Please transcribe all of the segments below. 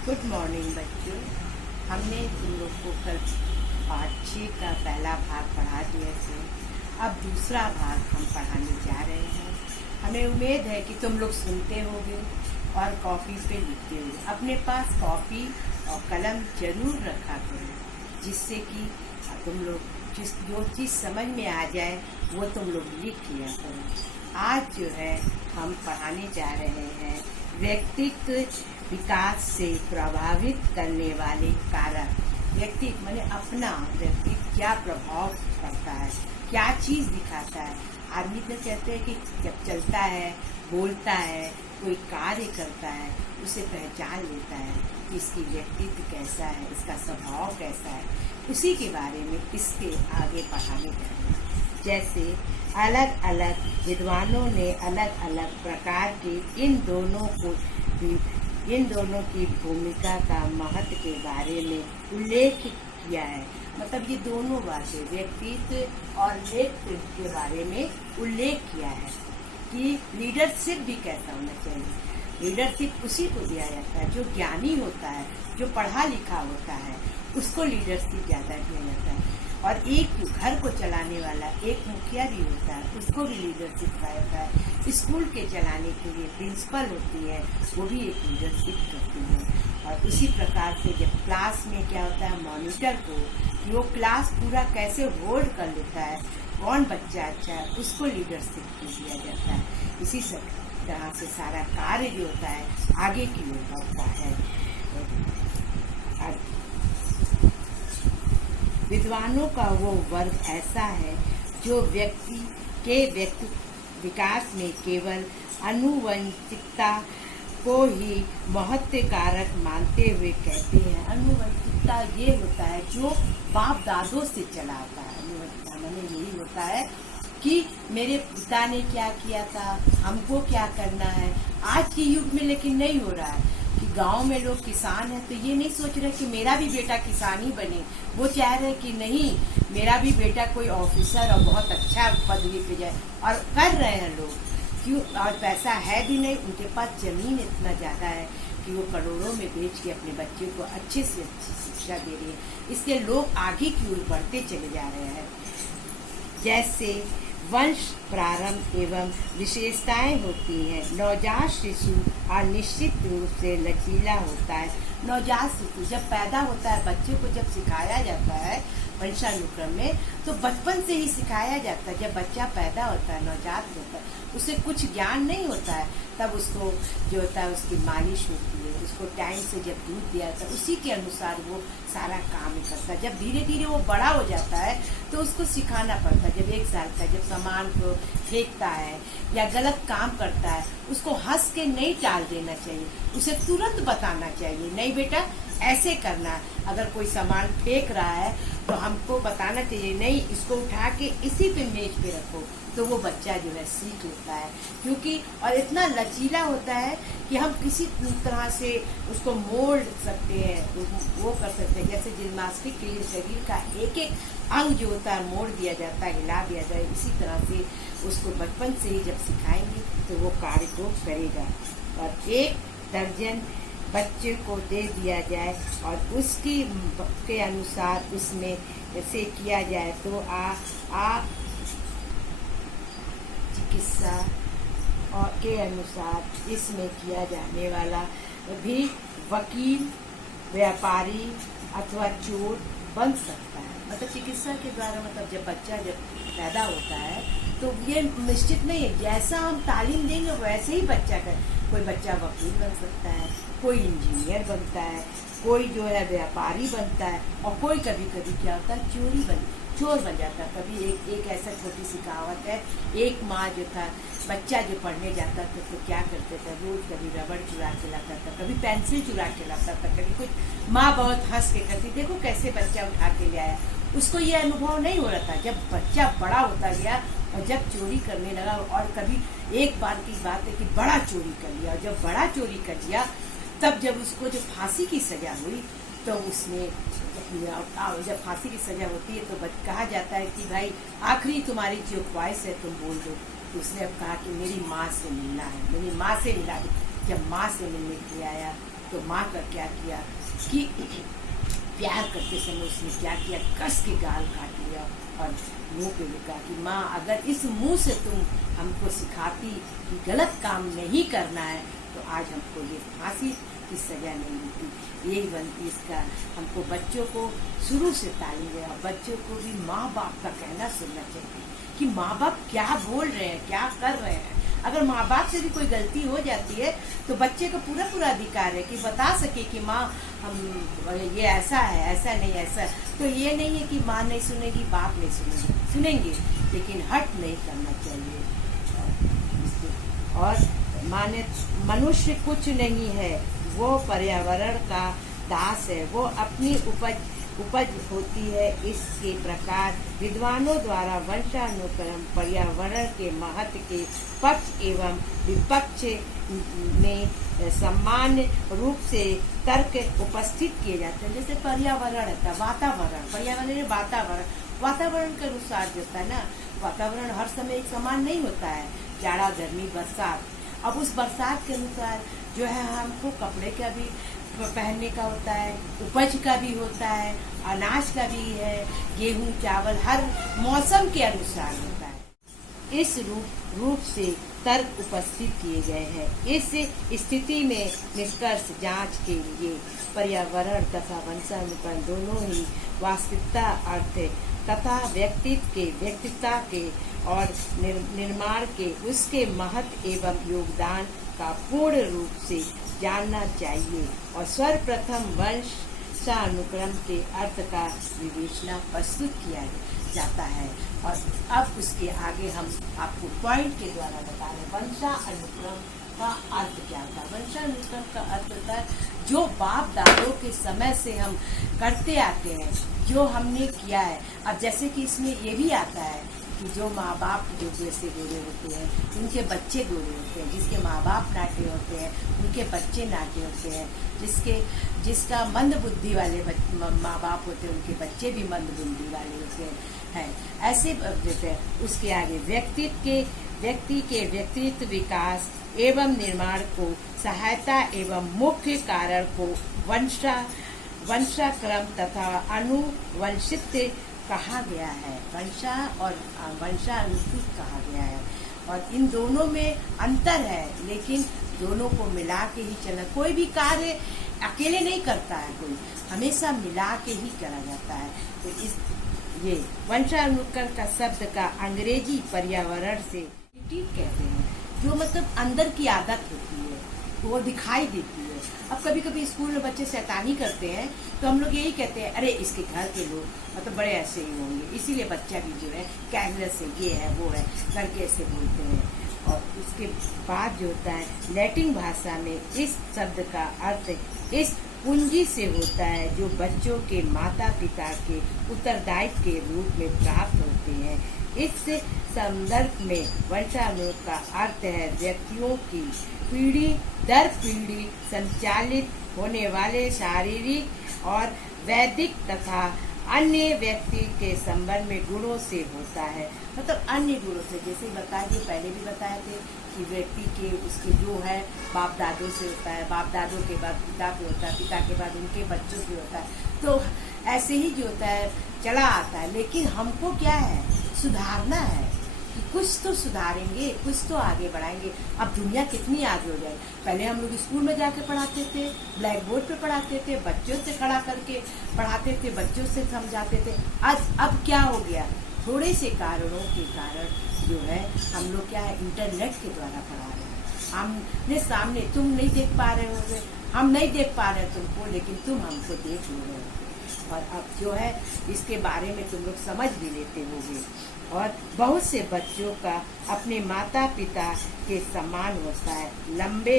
Good morning बच्चों। हमने तुम लोग को कल पाठ 6 का पहला भाग पढ़ा दिया थे। अब दूसरा भाग हम पढ़ाने जा रहे हैं। हमें उम्मीद है कि तुम लोग सुनते होगे और कॉपी पे लिखते होगे। अपने पास कॉपी और कलम जरूर रखा करो, जिससे कि तुम लोग जो चीज़ समझ में आ जाए वो तुम लोग लिख लिया करो। आज जो है हम पढ़ाने जा रहे हैं व्यक्तित्व विकास से प्रभावित करने वाले कारक। व्यक्तित्व माने अपना व्यक्तित्व क्या प्रभाव पड़ता है, क्या चीज़ दिखाता है। आदमी तो कहते हैं कि जब चलता है, बोलता है, कोई कार्य करता है, उसे पहचान लेता है कि इसकी व्यक्तित्व कैसा है, इसका स्वभाव कैसा है। उसी के बारे में इसके आगे पढ़ाने जा रहे हैं। जैसे अलग अलग विद्वानों ने अलग अलग प्रकार के इन दोनों की भूमिका का महत्व के बारे में उल्लेख किया है। मतलब ये दोनों बातें व्यक्तित्व और नेतृत्व के बारे में उल्लेख किया है कि लीडरशिप भी कैसा होना चाहिए। लीडरशिप उसी को दिया जाता है जो ज्ञानी होता है, जो पढ़ा लिखा होता है, उसको लीडरशिप ज़्यादा दिया जाता है। और एक घर को चलाने वाला एक मुखिया भी होता है, उसको भी लीडरशिप दिया जाता है। स्कूल के चलाने के लिए प्रिंसिपल होती है, वो भी एक लीडरशिप करती है। और उसी प्रकार से जब क्लास में क्या होता है, मॉनिटर को कि वो क्लास पूरा कैसे होल्ड कर लेता है, कौन बच्चा अच्छा है, उसको लीडरशिप दिया जाता है। इसी तरह से सारा कार्य जो होता है आगे की ओर बढ़ता है। विद्वानों का वो वर्ग ऐसा है जो व्यक्ति के व्यक्तित्व विकास में केवल आनुवंशिकता को ही महत्व कारक मानते हुए कहते हैं। आनुवंशिकता ये होता है जो बाप दादों से चला आता है। आनुवंशिकता माने यही होता है कि मेरे पिता ने क्या किया था, हमको क्या करना है। आज के युग में लेकिन नहीं हो रहा है कि गांव में लोग किसान हैं तो ये नहीं सोच रहे कि मेरा भी बेटा किसान ही बने। वो चाह रहे कि नहीं, मेरा भी बेटा कोई ऑफिसर और बहुत अच्छा पदवी पे जाए। और कर रहे हैं लोग, क्यों? और पैसा है भी नहीं, उनके पास जमीन इतना ज़्यादा है कि वो करोड़ों में बेच के अपने बच्चे को अच्छे से अच्छी शिक्षा दे रहे हैं। इसलिए लोग आगे की ओर बढ़ते चले जा रहे हैं। जैसे वंश प्रारंभ एवं विशेषताएं होती हैं। नवजात शिशु और निश्चित रूप से लचीला होता है। नवजात शिशु जब पैदा होता है, बच्चे को जब सिखाया जाता है वंशानुक्रम में, तो बचपन से ही सिखाया जाता है। जब बच्चा पैदा होता है, नवजात होता है, उसे कुछ ज्ञान नहीं होता है, तब उसको जो होता है उसकी मालिश होती है, उसको टाइम से जब दूध दिया जाता है, उसी के अनुसार वो सारा काम करता है। जब धीरे धीरे वो बड़ा हो जाता है तो उसको सिखाना पड़ता है। जब 1 साल का जब सामान को फेंकता है या गलत काम करता है, उसको हंस के नहीं टाल देना चाहिए, उसे तुरंत बताना चाहिए, नहीं बेटा ऐसे करना। अगर कोई सामान फेंक रहा है तो हमको बताना चाहिए, नहीं इसको उठा के इसी पे मेज पे रखो, तो वो बच्चा जो है सीख लेता है। क्योंकि और इतना लचीला होता है कि हम किसी तरह से उसको मोड़ सकते हैं, वो कर सकते हैं। जैसे जिम्नास्टिक के लिए शरीर का एक एक अंग जो होता है मोड़ दिया जाता है, हिला दिया जाए, इसी तरह से उसको बचपन से ही जब सिखाएंगे तो वो कार्य को करेगा। और 1 दर्जन बच्चे को दे दिया जाए और उसकी के अनुसार उसमें से किया जाए तो चिकित्सा और के अनुसार इसमें किया जाने वाला भी वकील, व्यापारी अथवा चोर बन सकता है। मतलब चिकित्सा के द्वारा, मतलब जब बच्चा जब पैदा होता है तो ये निश्चित नहीं है, जैसा हम तालीम देंगे वैसे ही बच्चा का। कोई बच्चा वकील बन सकता है, कोई इंजीनियर बनता है, कोई जो है व्यापारी बनता है, और कोई कभी कभी क्या होता है चोर बन जाता है। कभी एक ऐसा छोटी सी कहावत है, एक माँ जो था, बच्चा जो पढ़ने जाता था तो क्या करते थे, रोज कभी रबड़ चुरा के लाता था, कभी पेंसिल चुरा के लाता था, कभी कुछ। माँ बहुत हंस के कहती, देखो कैसे बच्चा उठा के ले आया। उसको ये अनुभव नहीं हो रहा था। जब बच्चा बड़ा होता गया और जब चोरी करने लगा, और कभी एक बार की बात है कि बड़ा चोरी कर लिया, और जब बड़ा चोरी कर लिया तब जब उसको जो फांसी की सजा हुई तो उसने जब फांसी की सजा होती है तो कहा जाता है कि भाई आखिरी तुम्हारी जो ख्वाहिश है तुम बोल दो। तो उसने अब कहा कि मेरी माँ से मिलना है, मेरी माँ से मिला। जब माँ से मिलने के लिए आया तो माँ का क्या किया कि प्यार करते समय उसने क्या किया, कस के गाल काट लिया और मुंह पे लिखा कि माँ अगर इस मुंह से तुम हमको सिखाती कि गलत काम नहीं करना है तो आज हमको ये फांसी की सजा नहीं मिलती। यही बनती इसका हमको बच्चों को शुरू से तालीम दें और बच्चों को भी माँ बाप का कहना सुनना चाहिए कि माँ बाप क्या बोल रहे हैं, क्या कर रहे हैं। अगर माँ बाप से भी कोई गलती हो जाती है तो बच्चे को पूरा अधिकार है कि बता सके कि माँ हम ये ऐसा है, ऐसा नहीं ऐसा। तो ये नहीं है कि माँ नहीं सुनेगी, बाप नहीं सुनेंगे, लेकिन हट नहीं करना चाहिए। और माने मनुष्य कुछ नहीं है, वो पर्यावरण का दास है, वो अपनी उपज होती है। इसके प्रकार विद्वानों द्वारा वंशानुक्रम पर्यावरण के महत्व के पक्ष एवं विपक्ष में सामान्य रूप से तर्क उपस्थित किए जाते हैं। जैसे पर्यावरण है, वातावरण के अनुसार जो होता है ना, वातावरण हर समय एक समान नहीं होता है, जाड़ा गर्मी बरसात। अब उस बरसात के अनुसार जो है हमको कपड़े का भी पहनने का होता है, उपज का भी होता है, अनाज का भी है, गेहूं चावल हर मौसम के अनुसार होता है। इस रूप से तर्क उपस्थित किए गए हैं। इस स्थिति में निष्कर्ष जांच के लिए पर्यावरण तथा वंशानुक्रम दोनों ही वास्तविकता अर्थ तथा व्यक्तित्व के और निर्माण के उसके महत्व एवं योगदान का पूर्ण रूप से जानना चाहिए और सर्वप्रथम वंशानुक्रम के अर्थ का विवेचना प्रस्तुत किया जाता है। और अब उसके आगे हम आपको पॉइंट के द्वारा बता रहे हैं वंशानुक्रम का अर्थ क्या होता है। वंशानुक्रम का अर्थ होता है जो बाप दादों के समय से हम करते आते हैं, जो हमने किया है। अब जैसे कि इसमें ये भी आता है कि जो माँ बाप जो जैसे गोरे होते हैं उनके बच्चे गोरे होते हैं, जिसके माँ बाप नाटे होते हैं उनके बच्चे नाटे होते हैं, जिसका मंद बुद्धि वाले माँ बाप होते हैं उनके बच्चे भी मंद बुद्धि वाले होते हैं। ऐसे उसके आगे व्यक्ति के व्यक्तित्व विकास एवं निर्माण को सहायता एवं मुख्य कारण को वंशाक्रम तथा अनुवंशित कहा गया है, वंशा और वंशानुक्रम कहा गया है। और इन दोनों में अंतर है, लेकिन दोनों को मिला के ही चला। कोई भी कार्य अकेले नहीं करता है, कोई हमेशा मिला के ही करा जाता है। तो ये वंशानुक्रम का शब्द का अंग्रेजी पर्यावरण से कहते हैं, जो मतलब अंदर की आदत होती है, वो दिखाई देती है। अब कभी कभी स्कूल में बच्चे शैतानी करते हैं तो हम लोग यही कहते हैं, अरे इसके घर के लोग मतलब बड़े ऐसे ही होंगे, इसीलिए बच्चा भी जो है केयरलेस है, ये है वो है करके ऐसे बोलते हैं। और उसके बाद जो होता है लैटिन भाषा में इस शब्द का अर्थ इस पूंजी से होता है जो बच्चों के माता पिता के उत्तरदायित्व के रूप में प्राप्त होते हैं। इस संदर्भ में वंशानुक्रम का अर्थ है व्यक्तियों की पीढ़ी दर पीढ़ी संचालित होने वाले शारीरिक और वैदिक तथा अन्य व्यक्ति के संबंध में गुणों से होता है। मतलब अन्य गुणों से, जैसे बताइए पहले भी बताए थे कि व्यक्ति के उसके जो है बाप दादों से होता है, बाप दादों के बाद पिता पे होता है, पिता के बाद उनके बच्चों पे होता है। तो ऐसे ही जो होता है चला आता है, लेकिन हमको क्या है सुधारना है कि कुछ तो सुधारेंगे, कुछ तो आगे बढ़ाएंगे। अब दुनिया कितनी आगे हो जाए। पहले हम लोग स्कूल में जाके पढ़ाते थे, ब्लैक बोर्ड पे पढ़ाते थे, बच्चों से खड़ा करके पढ़ाते थे, बच्चों से समझाते थे। अब क्या हो गया, थोड़े से कारणों के कारण जो है हम लोग क्या है इंटरनेट के द्वारा पढ़ा रहे हैं। हमने सामने तुम नहीं देख पा रहे होगे, हम नहीं देख पा रहे तुमको, लेकिन तुम हमको देख ले रहे हो। और अब जो है इसके बारे में तुम लोग समझ भी लेते होगे। और बहुत से बच्चों का अपने माता पिता के समान होता है। लंबे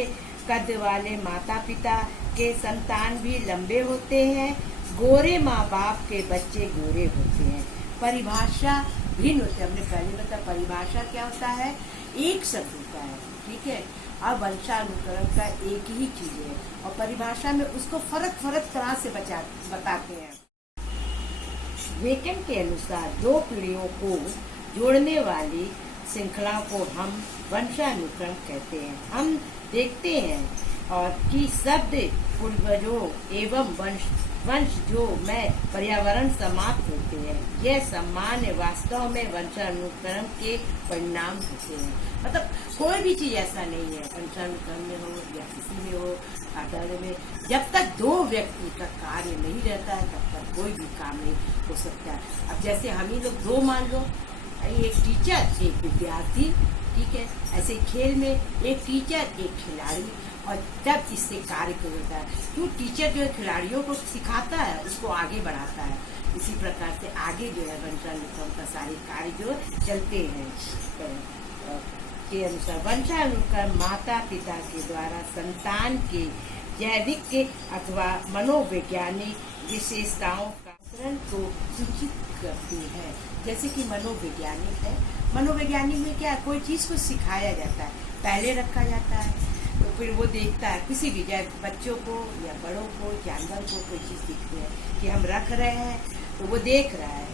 कद वाले माता पिता के संतान भी लंबे होते हैं। गोरे माँ बाप के बच्चे गोरे होते हैं। परिभाषा भिन्न होती है। हमने पहले बताया परिभाषा क्या होता है, एक शब्द होता है, ठीक है। अब वंशानुक्रम का एक ही चीज है और परिभाषा में उसको फर्क तरह से बताते हैं। वेकन के अनुसार दो पीढ़ियों को जोड़ने वाली श्रृंखला को हम वंशानुक्रम कहते हैं। हम देखते हैं और कि शब्द पूर्वजों एवं वंशजों में पर्यावरण समाप्त होते हैं। यह सामान्य वास्तव में वंशानुक्रम के परिणाम होते हैं। मतलब कोई भी चीज ऐसा नहीं है, वंशानुक्रम में हो या किसी में हो, खातारे में, जब तक दो व्यक्ति का कार्य नहीं रहता है तब तक कोई भी काम नहीं हो सकता है। अब जैसे हम ही लोग दो मान लो, एक टीचर एक विद्यार्थी, ठीक है, ऐसे खेल में एक टीचर एक खिलाड़ी, और जब इससे कार्य होता है क्यों टीचर जो है खिलाड़ियों को सिखाता है, उसको आगे बढ़ाता है। इसी प्रकार से आगे जो है वंशानुक्रम का सारे कार्य जो चलते हैं के अनुसार। वंशानुक्रम माता पिता के द्वारा संतान के जैविक के अथवा मनोवैज्ञानिक विशेषताओं का आचरण को सूचित करती है। जैसे कि मनोवैज्ञानिक है, मनोवैज्ञानिक में क्या, कोई चीज को सिखाया जाता है, पहले रखा जाता है, तो फिर वो देखता है, किसी भी चाहे बच्चों को या बड़ों को, जानवर को कोई चीज दिखती है कि हम रख रहे हैं तो वो देख रहा है।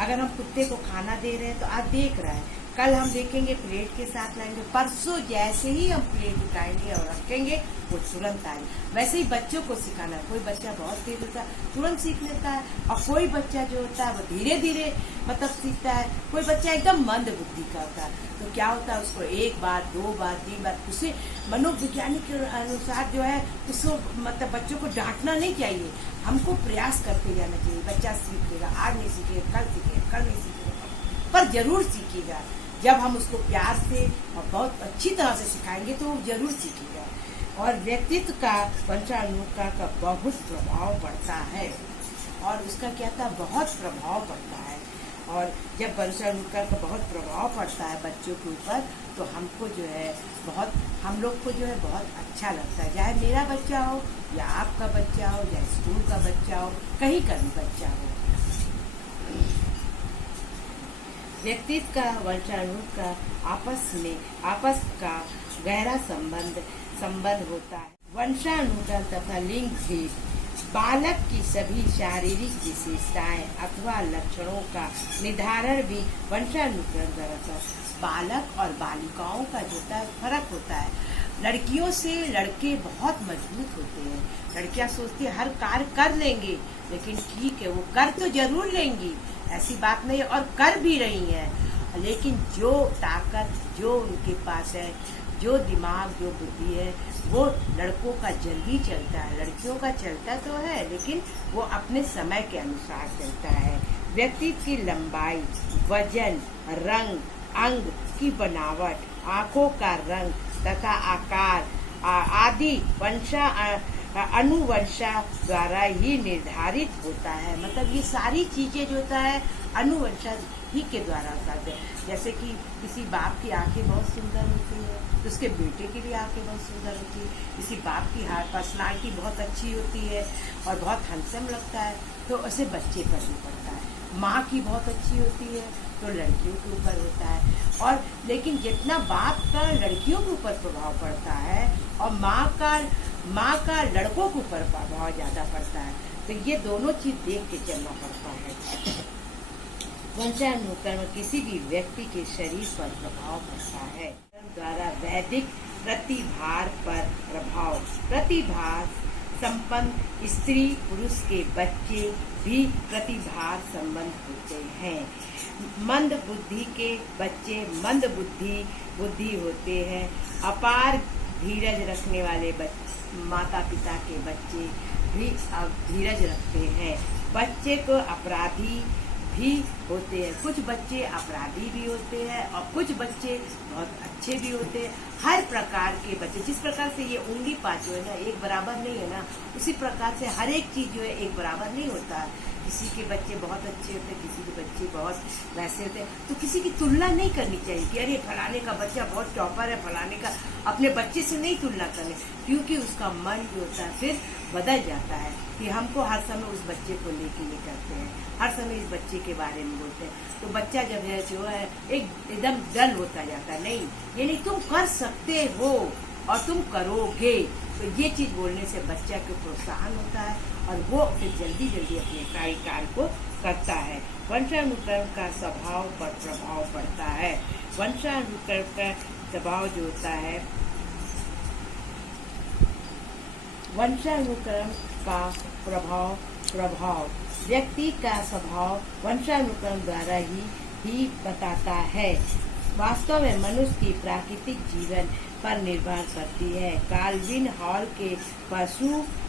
अगर हम कुत्ते को खाना दे रहे हैं तो आज देख रहा है, कल हम देखेंगे प्लेट के साथ लाएंगे, परसों जैसे ही हम प्लेट उठाएंगे और रखेंगे वो तुरंत आएंगे। वैसे ही बच्चों को सिखाना, कोई बच्चा बहुत तेज होता है तुरंत सीख लेता है, और कोई बच्चा जो होता है वो धीरे धीरे मतलब सीखता है। कोई बच्चा एकदम मंद बुद्धि का होता है, तो क्या होता है, उसको एक बार, दो बार, तीन बार, उसे मनोवैज्ञानिक के अनुसार जो है उसको मतलब बच्चों को डांटना नहीं चाहिए, हमको प्रयास करते जाना चाहिए। बच्चा सीखेगा, आज नहीं सीखेगा, कल सीखेगा, कल नहीं सीखेगा, पर जरूर सीखेगा। जब हम उसको प्यार से और बहुत अच्छी तरह से सिखाएंगे तो वो जरूर सीखेगा। और व्यक्तित्व का वंशानुक्रम का बहुत प्रभाव पड़ता है, और उसका क्या था, बहुत प्रभाव पड़ता है। और जब वंशानुक्रम का बहुत प्रभाव पड़ता है बच्चों के ऊपर, तो हमको जो है बहुत, हम लोग को जो है बहुत अच्छा लगता है। चाहे मेरा बच्चा हो या आपका बच्चा हो या स्कूल का बच्चा हो, कहीं का भी बच्चा हो। व्यक्तित्व का वंशानुक्रम आपस का गहरा संबंध होता है। वंशानुक्रम तथा लिंग भेद बालक की सभी शारीरिक विशेषताएं अथवा लक्षणों का निर्धारण भी वंशानुक्रम द्वारा। बालक और बालिकाओं का जो फर्क होता है, लड़कियों से लड़के बहुत मजबूत होते हैं। लड़कियां सोचती है हर कार्य कर लेंगे, लेकिन ठीक है वो कर तो जरूर लेंगी, ऐसी बात नहीं, और कर भी रही हैं, लेकिन जो ताकत जो उनके पास है, जो दिमाग, जो बुद्धि है, वो लड़कों का जल्दी चलता है। लड़कियों का चलता तो है, लेकिन वो अपने समय के अनुसार चलता है। व्यक्तित्व की लंबाई, वजन, रंग, अंग की बनावट, आँखों का रंग तथा आकार आदि अनुवंशा द्वारा ही निर्धारित होता है। मतलब ये सारी चीजें जो होता है अनुवंशा ही के द्वारा होता है। जैसे कि किसी बाप की आंखें बहुत सुंदर होती है तो उसके बेटे की भी आंखें बहुत सुंदर होती है। किसी बाप की पर्सनालिटी बहुत अच्छी होती है और बहुत हैंडसम लगता है, तो उसे बच्चे पर भी पड़ता है। माँ की बहुत अच्छी होती है तो लड़कियों के ऊपर होता है। और लेकिन जितना बाप का लड़कियों के ऊपर प्रभाव पड़ता है और माँ का लड़कों के ऊपर प्रभाव ज्यादा पड़ता है, तो ये दोनों चीज देख के चलना पड़ता है। वंशानुक्रम किसी भी व्यक्ति के शरीर पर प्रभाव पड़ता है। द्वारा वैदिक प्रतिभार पर प्रभाव, प्रतिभार संपन्न स्त्री पुरुष के बच्चे भी प्रतिभार संबंध होते हैं। मंद बुद्धि के बच्चे मंद बुद्धि होते हैं। अपार धीरज रखने वाले माता पिता के बच्चे भी धीरज रखते हैं। बच्चे को अपराधी भी होते हैं, कुछ बच्चे अपराधी भी होते हैं और कुछ बच्चे बहुत अच्छे भी होते हैं। हर प्रकार के बच्चे, जिस प्रकार से ये उंगली पाँच जो है ना एक बराबर नहीं है ना, उसी प्रकार से हर एक चीज जो है एक बराबर नहीं होता है। किसी के बच्चे बहुत अच्छे होते हैं, किसी के बच्चे बहुत वैसे होते हैं। तो किसी की तुलना नहीं करनी चाहिए कि अरे फलाने का बच्चा बहुत टॉपर है, फलाने का, अपने बच्चे से नहीं तुलना करनी, क्योंकि उसका मन जो होता है फिर बदल जाता है कि हमको हर समय उस बच्चे को लेके ये करते हैं, हर समय इस बच्चे के बारे में बोलते हैं। तो बच्चा जब है जो है एकदम डल होता जाता है। नहीं, ये नहीं, तुम कर सकते हो और तुम करोगे, तो ये चीज बोलने से बच्चा को प्रोत्साहन होता है और वो फिर जल्दी जल्दी अपने कार्य को करता है। वंशानुक्रम का स्वभाव पर प्रभाव पड़ता है। वंशानुक्रम का स्वभाव जो होता है वंशानुक्रम का प्रभाव व्यक्ति का स्वभाव वंशानुक्रम द्वारा ही बताता है। वास्तव में मनुष्य की प्राकृतिक जीवन पर निर्भर करती है। कार्लविन हॉल के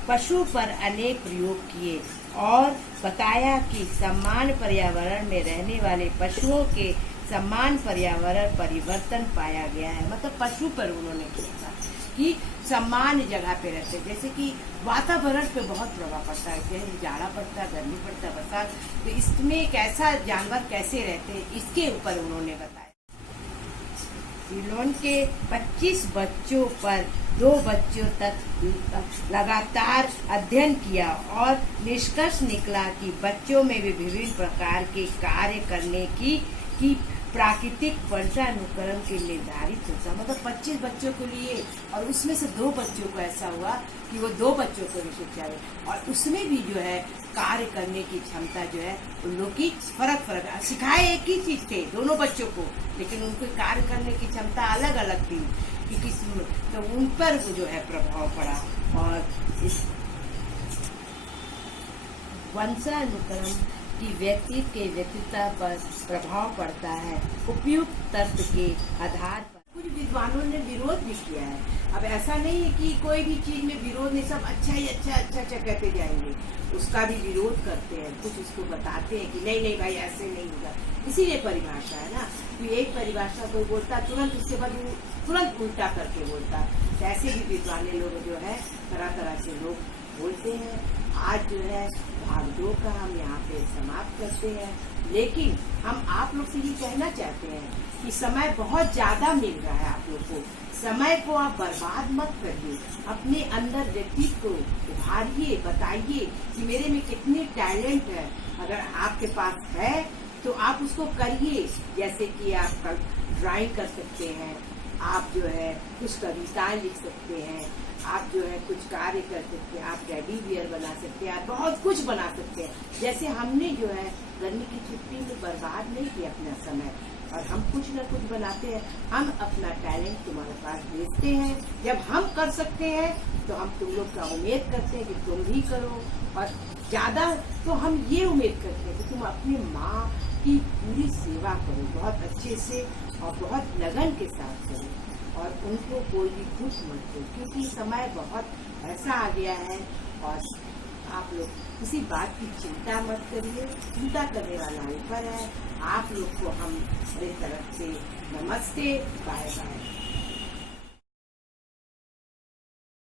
पशु पर अनेक प्रयोग किए और बताया कि समान पर्यावरण में रहने वाले पशुओं के समान पर्यावरण परिवर्तन पाया गया है। मतलब पशु पर उन्होंने किया था कि समान जगह पे रहते, जैसे कि वातावरण पे बहुत प्रभाव पड़ता है, जैसे जाड़ा पड़ता है, गर्मी पड़ता है, बरसात, तो इसमें कैसा जानवर कैसे रहते हैं इसके ऊपर उन्होंने बताया। सिलोन के 25 बच्चों पर 2 बच्चों तक लगातार अध्ययन किया और निष्कर्ष निकला कि बच्चों में भी विभिन्न प्रकार के कार्य करने की प्राकृतिक वंशानुक्रम के निर्धारित होता। मतलब 25 बच्चों को लिए और उसमें से 2 बच्चों को ऐसा हुआ कि वो 2 बच्चों को विशेष चाहिए और उसमें भी जो है कार्य करने की क्षमता जो है उन लोग की फर्क सिखाए एक ही चीज थे दोनों बच्चों को, लेकिन उनको कार्य करने की क्षमता अलग अलग थी कि किस तो उन पर वो जो है प्रभाव पड़ा। और इस वंशानुक्रम की व्यक्ति के व्यक्तित्व पर प्रभाव पड़ता है उपयुक्त तर्क के आधार पर। कुछ विद्वानों ने विरोध भी किया है। अब ऐसा नहीं है कि कोई भी चीज में विरोध नहीं, सब अच्छा ही अच्छा कहते जाएंगे, उसका भी विरोध करते हैं, कुछ उसको बताते हैं कि नहीं भाई ऐसे नहीं होगा। इसीलिए परिभाषा है ना कि एक परिभाषा कोई बोलता तुरंत उसके बाद तुरंत उल्टा करके बोलता। ऐसे भी विद्वान लोग जो है तरह से लोग बोलते हैं। आज जो है भाग 2 का हम यहाँ पे समाप्त करते हैं, लेकिन हम आप लोग से ये कहना चाहते हैं कि समय बहुत ज्यादा मिल रहा है आप लोग को। समय को आप बर्बाद मत करिए, अपने अंदर व्यक्तित्व को उभारिए, बताइए कि मेरे में कितने टैलेंट है। अगर आपके पास है तो आप उसको करिए। जैसे कि आप ड्राइंग कर सकते हैं, आप जो है कुछ कविताएं लिख सकते हैं, आप जो है कुछ कार्य कर सकते हैं, आप टेडी बियर बना सकते हैं, आप बहुत कुछ बना सकते हैं। जैसे हमने जो है गर्मी की छुट्टी में बर्बाद नहीं किया अपना समय, और हम कुछ न कुछ बनाते हैं। हम अपना टैलेंट तुम्हारे पास भेजते हैं। जब हम कर सकते हैं तो हम तुम लोग का उम्मीद करते हैं कि तुम भी करो, और ज्यादा तो हम ये उम्मीद करते हैं कि तुम अपनी माँ की पूरी सेवा करो, बहुत अच्छे से और बहुत लगन के साथ करो, और उनको कोई भी दुख मत दो, क्योंकि समय बहुत ऐसा आ गया है। और आप लोग किसी बात की चिंता मत करिए, चिंता करने वाला ऊपर है। आप लोग को हम मेरी तरफ से नमस्ते, बाय बाय।